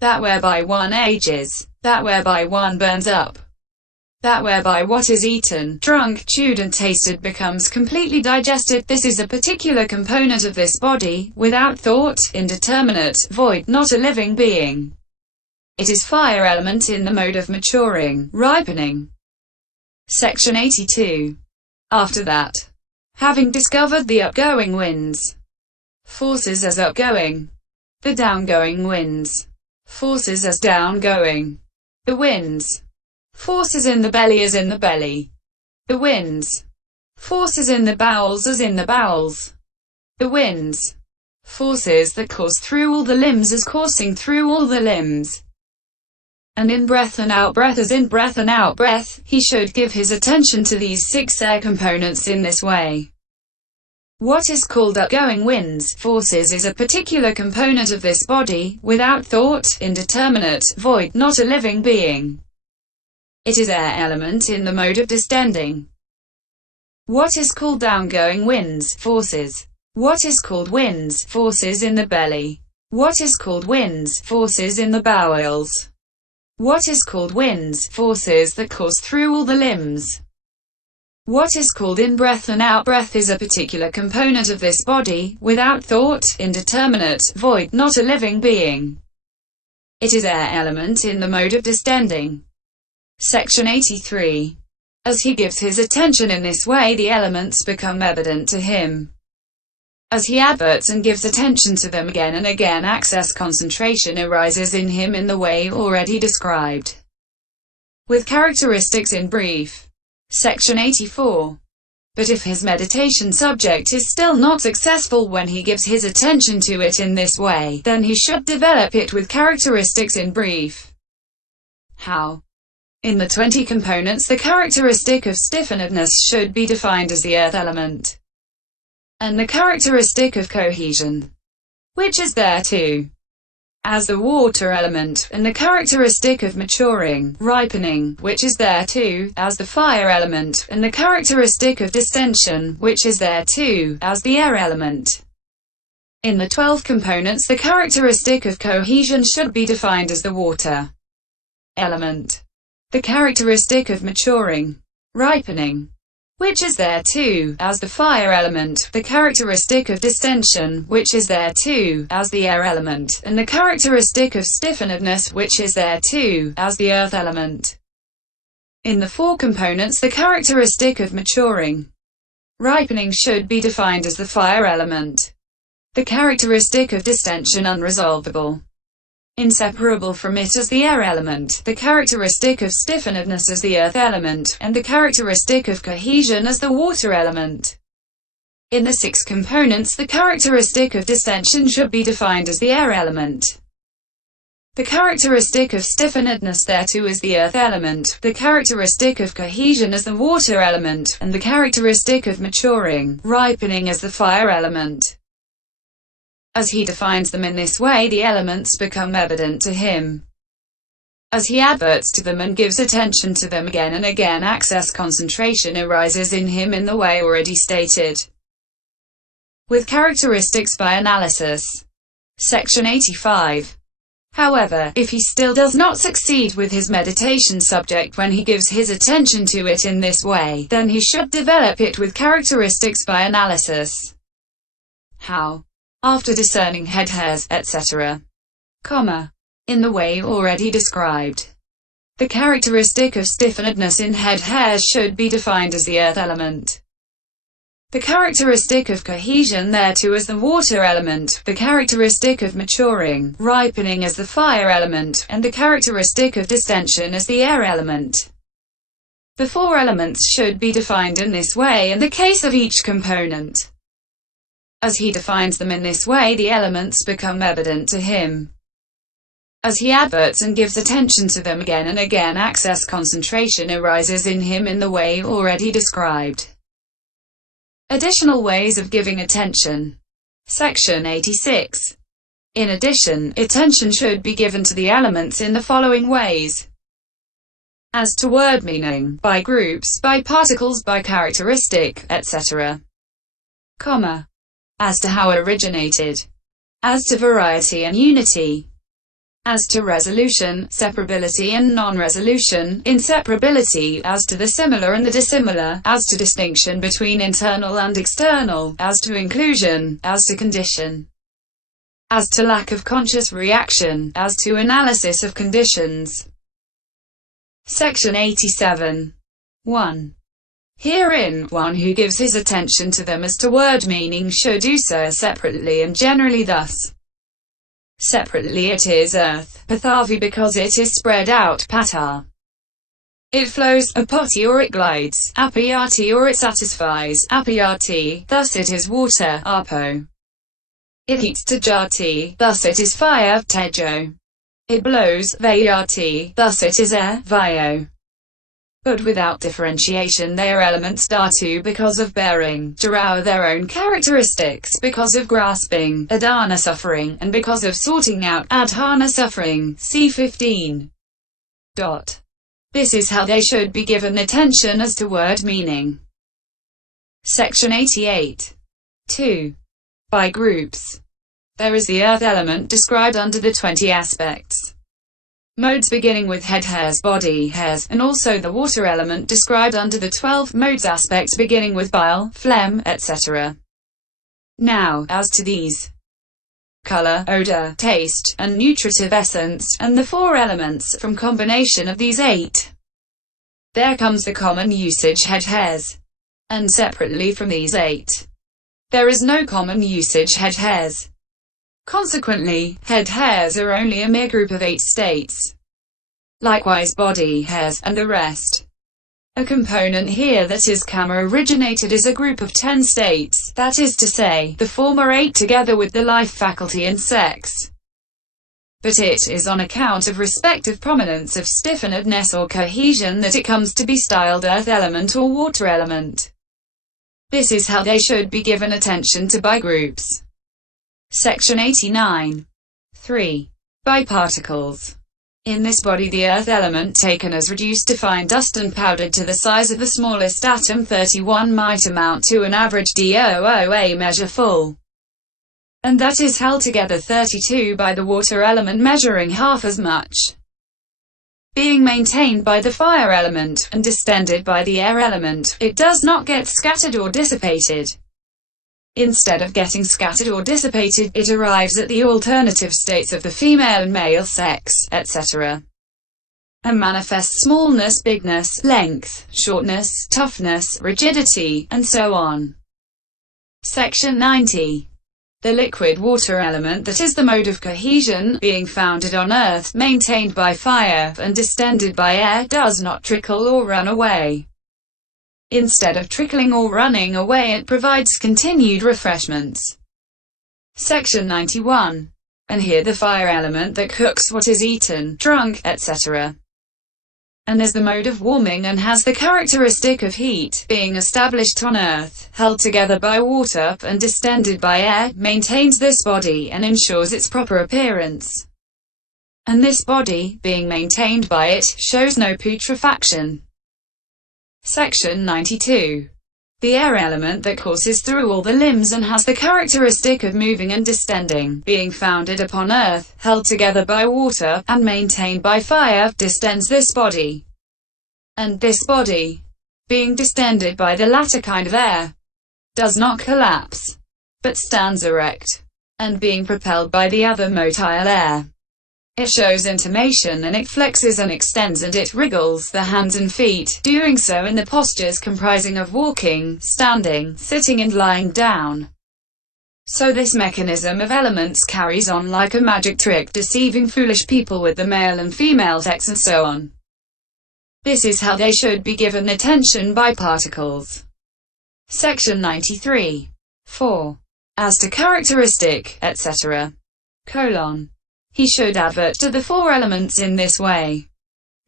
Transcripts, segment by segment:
that whereby one ages, that whereby one burns up, that whereby what is eaten, drunk, chewed and tasted becomes completely digested. This is a particular component of this body, without thought, indeterminate, void, not a living being. It is fire element in the mode of maturing, ripening. Section 82. After that, having discovered the upgoing winds, forces as upgoing, the downgoing winds, forces as downgoing, the winds, forces in the belly as in the belly, the winds, forces in the bowels as in the bowels, the winds, forces that course through all the limbs as coursing through all the limbs, and in breath and out breath as in breath and out breath. He should give his attention to these 6 air components in this way. What is called upgoing winds, forces, is a particular component of this body, without thought, indeterminate, void, not a living being. It is air element in the mode of distending. What is called downgoing winds, forces? What is called winds, forces in the belly? What is called winds, forces in the bowels? What is called winds, forces that course through all the limbs? What is called in breath and out breath is a particular component of this body, without thought, indeterminate, void, not a living being. It is air element in the mode of distending. Section 83. As he gives his attention in this way, the elements become evident to him. As he adverts and gives attention to them again and again, access concentration arises in him in the way already described. With characteristics in brief. Section 84. But if his meditation subject is still not successful when he gives his attention to it in this way, then he should develop it with characteristics in brief. How? In the 20 components, the characteristic of stiffenedness should be defined as the earth element, and the characteristic of cohesion, which is there too, as the water element, and the characteristic of maturing, ripening, which is there too, as the fire element, and the characteristic of distension, which is there too, as the air element. In the 12 components, the characteristic of cohesion should be defined as the water element, the characteristic of maturing, ripening, which is there too, as the fire element, the characteristic of distension, which is there too, as the air element, and the characteristic of stiffenedness, which is there too, as the earth element. In the 4 components, the characteristic of maturing, ripening should be defined as the fire element, the characteristic of distension unresolvable, inseparable from it as the air element, the characteristic of stiffenedness as the earth element, and the characteristic of cohesion as the water element. In the 6 components, the characteristic of distension should be defined as the air element, the characteristic of stiffenedness thereto as the earth element, the characteristic of cohesion as the water element, and the characteristic of maturing, ripening as the fire element. As he defines them in this way, the elements become evident to him. As he adverts to them and gives attention to them again and again, access concentration arises in him in the way already stated. With characteristics by analysis. Section 85. However, if he still does not succeed with his meditation subject when he gives his attention to it in this way, then he should develop it with characteristics by analysis. How? After discerning head hairs, etc., in the way already described. The characteristic of stiffenedness in head hairs should be defined as the earth element, the characteristic of cohesion thereto as the water element, the characteristic of maturing, ripening as the fire element, and the characteristic of distension as the air element. The 4 elements should be defined in this way in the case of each component. As he defines them in this way, the elements become evident to him. As he adverts and gives attention to them again and again, access concentration arises in him in the way already described. Additional ways of giving attention. Section 86. In addition, attention should be given to the elements in the following ways. As to word meaning, by groups, by particles, by characteristic, etc. As to how originated. As to variety and unity. as to resolution, separability and non-resolution, inseparability, as to the similar and the dissimilar, as to distinction between internal and external, as to inclusion, as to condition, as to lack of conscious reaction, as to analysis of conditions. Section 87. 1. Herein, one who gives his attention to them as to word meaning should do so separately and generally thus. Separately it is earth, pathavi, because it is spread out, pata. It flows, apati, or it glides, apayati, or it satisfies, apayati, thus it is water, apo. It heats, tajati, thus it is fire, tejo. It blows, vayati, thus it is air, vayo. But without differentiation they are elements dhatu because of bearing, jara their own characteristics, because of grasping, adhana suffering, and because of sorting out, adhana suffering, c. 15. This is how they should be given attention as to word meaning. Section 88. 2. By groups. There is the earth element described under the 20 aspects. Modes beginning with head hairs, body hairs, and also the water element described under the 12 modes aspects beginning with bile, phlegm, etc. Now, as to these, color, odor, taste, and nutritive essence, and the 4 elements, from combination of these 8. There comes the common usage head hairs. And separately from these 8, there is no common usage head hairs. Consequently, head hairs are only a mere group of 8 states. Likewise body hairs, and the rest. A component here that is karma-originated is a group of 10 states, that is to say, the former 8 together with the life faculty and sex. But it is on account of respective prominence of stiffenedness or cohesion that it comes to be styled earth element or water element. This is how they should be given attention to by groups. Section 89. 3. By particles. In this body the earth element taken as reduced to fine dust and powdered to the size of the smallest atom 31 might amount to an average DOOA measure full. And that is held together 32 by the water element measuring half as much. Being maintained by the fire element, and distended by the air element, it does not get scattered or dissipated. Instead of getting scattered or dissipated, it arrives at the alternative states of the female and male sex, etc. and manifests smallness, bigness, length, shortness, toughness, rigidity, and so on. Section 90. The liquid water element that is the mode of cohesion, being founded on earth, maintained by fire, and distended by air, does not trickle or run away. Instead of trickling or running away, it provides continued refreshments. Section 91. And here the fire element that cooks what is eaten, drunk, etc. and is the mode of warming and has the characteristic of heat, being established on earth, held together by water, and distended by air, maintains this body and ensures its proper appearance. And this body, being maintained by it, shows no putrefaction. Section 92. The air element that courses through all the limbs and has the characteristic of moving and distending, being founded upon earth, held together by water, and maintained by fire, distends this body. And this body, being distended by the latter kind of air, does not collapse, but stands erect, and being propelled by the other motile air. It shows intimation and it flexes and extends and it wriggles the hands and feet, doing so in the postures comprising of walking, standing, sitting and lying down. So this mechanism of elements carries on like a magic trick, deceiving foolish people with the male and female sex and so on. This is how they should be given attention by particles. Section 93. 4. As to characteristic, etc. He should advert to the 4 elements in this way.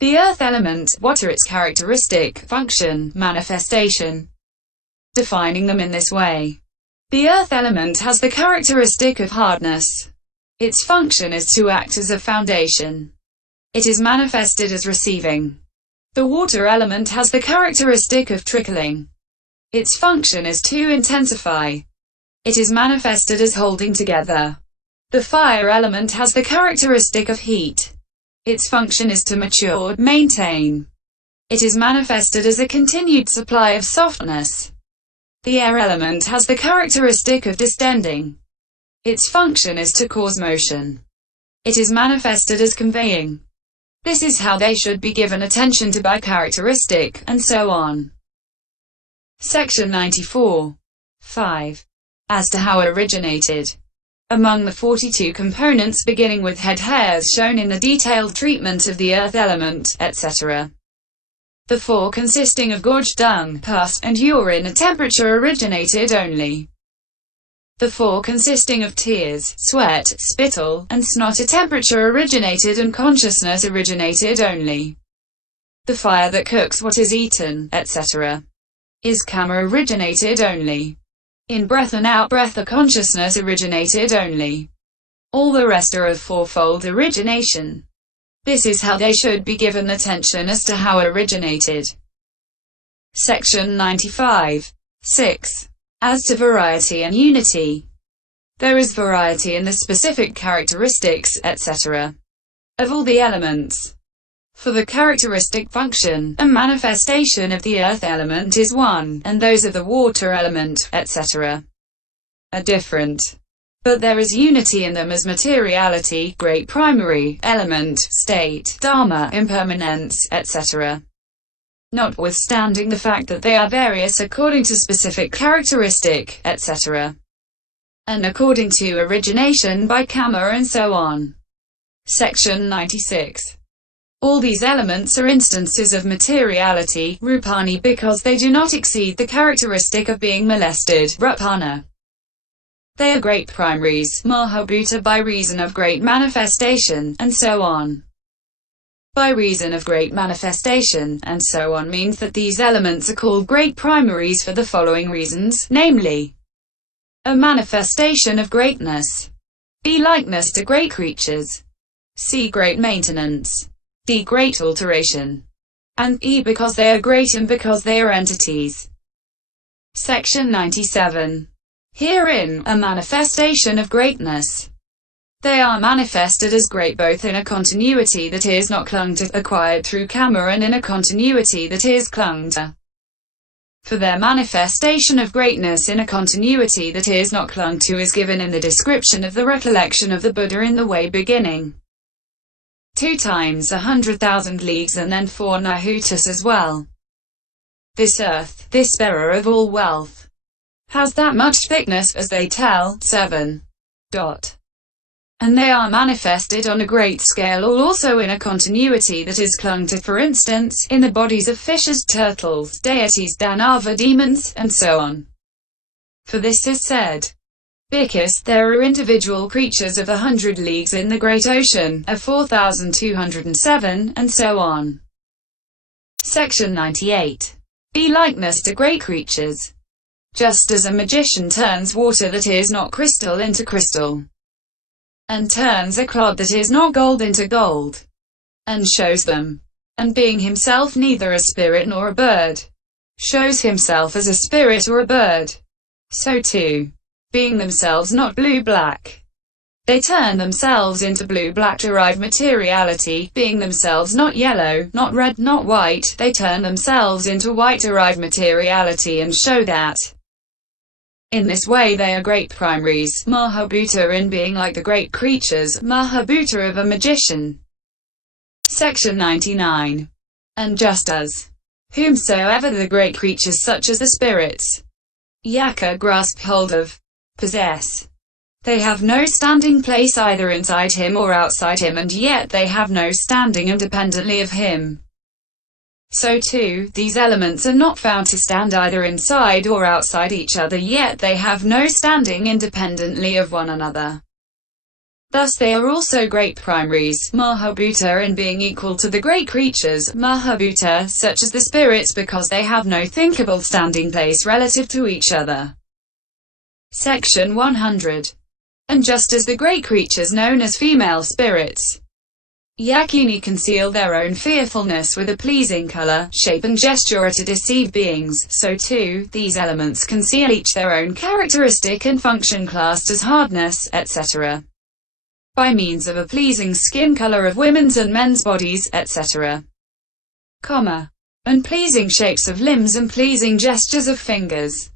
The earth element, what are its characteristic, function, manifestation? Defining them in this way. The earth element has the characteristic of hardness. Its function is to act as a foundation. It is manifested as receiving. The water element has the characteristic of trickling. Its function is to intensify. It is manifested as holding together. The fire element has the characteristic of heat. Its function is to mature, maintain. It is manifested as a continued supply of softness. The air element has the characteristic of distending. Its function is to cause motion. It is manifested as conveying. This is how they should be given attention to by characteristic, and so on. Section 94. 5. As to how it originated. Among the 42 components beginning with head hairs shown in the detailed treatment of the earth element, etc. The 4 consisting of gorge, dung, pus, and urine at temperature originated only. The 4 consisting of tears, sweat, spittle, and snot at temperature originated and consciousness originated only. The fire that cooks what is eaten, etc. is karma originated only. In breath and out-breath the consciousness originated only. All the rest are of fourfold origination. This is how they should be given attention as to how it originated. Section 95. 6. As to variety and unity. There is variety in the specific characteristics, etc. of all the elements. For the characteristic function, a manifestation of the earth element is one, and those of the water element, etc. are different. But there is unity in them as materiality, great primary, element, state, dharma, impermanence, etc. Notwithstanding the fact that they are various according to specific characteristic, etc. and according to origination by karma and so on. Section 96. All these elements are instances of materiality, rupani, because they do not exceed the characteristic of being molested, rupana. They are great primaries, mahabhuta, by reason of great manifestation, and so on. By reason of great manifestation, and so on means that these elements are called great primaries for the following reasons, namely, a manifestation of greatness, b. likeness to great creatures, c. great maintenance, d. great alteration, and e. because they are great and because they are entities. Section 97. Herein, a manifestation of greatness. They are manifested as great both in a continuity that is not clung to, acquired through karma, and in a continuity that is clung to. For their manifestation of greatness in a continuity that is not clung to is given in the description of the recollection of the Buddha in the way beginning 2 times 100,000 leagues and then 4 nahutas as well. This earth, this bearer of all wealth, has that much thickness, as they tell, 7. And they are manifested on a great scale, all also in a continuity that is clung to, for instance, in the bodies of fishes, turtles, deities, danava, demons, and so on. For this is said, because there are individual creatures of 100 leagues in the great ocean, of 4,207, and so on. Section 98. Be likeness to great creatures. Just as a magician turns water that is not crystal into crystal, and turns a clod that is not gold into gold, and shows them, and being himself neither a spirit nor a bird, shows himself as a spirit or a bird, so too, being themselves not blue-black, they turn themselves into blue-black derived materiality, being themselves not yellow, not red, not white, they turn themselves into white derived materiality and show that. In this way they are great primaries, mahabhuta, in being like the great creatures, mahabhuta of a magician. Section 99. And just as whomsoever the great creatures such as the spirits, yaka, grasp hold of, possess, they have no standing place either inside him or outside him, and yet they have no standing independently of him. So too, these elements are not found to stand either inside or outside each other, yet they have no standing independently of one another. Thus they are also great primaries, mahabhuta, in being equal to the great creatures, mahabhuta, such as the spirits, because they have no thinkable standing place relative to each other. Section 100. And just as the great creatures known as female spirits, yakini, conceal their own fearfulness with a pleasing color, shape and gesture to deceive beings, so too, these elements conceal each their own characteristic and function classed as hardness, etc. by means of a pleasing skin color of women's and men's bodies, etc., and pleasing shapes of limbs and pleasing gestures of fingers,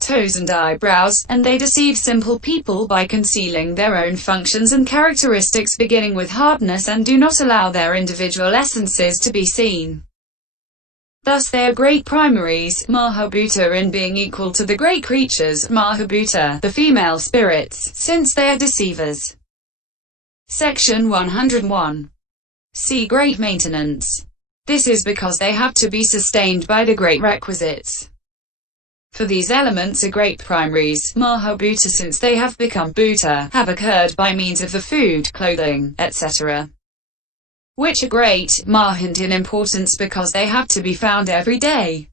toes and eyebrows, and they deceive simple people by concealing their own functions and characteristics beginning with hardness and do not allow their individual essences to be seen. Thus they are great primaries, Mahabhuta, in being equal to the great creatures, Mahabhuta, the female spirits, since they are deceivers. Section 101. See great maintenance. This is because they have to be sustained by the great requisites. For these elements are great primaries, Mahabhuta, since they have become Bhuta, have occurred by means of the food, clothing, etc., which are great, Mahant, in importance because they have to be found every day.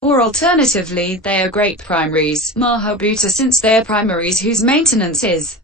Or alternatively, they are great primaries, Mahabhuta, since they are primaries whose maintenance is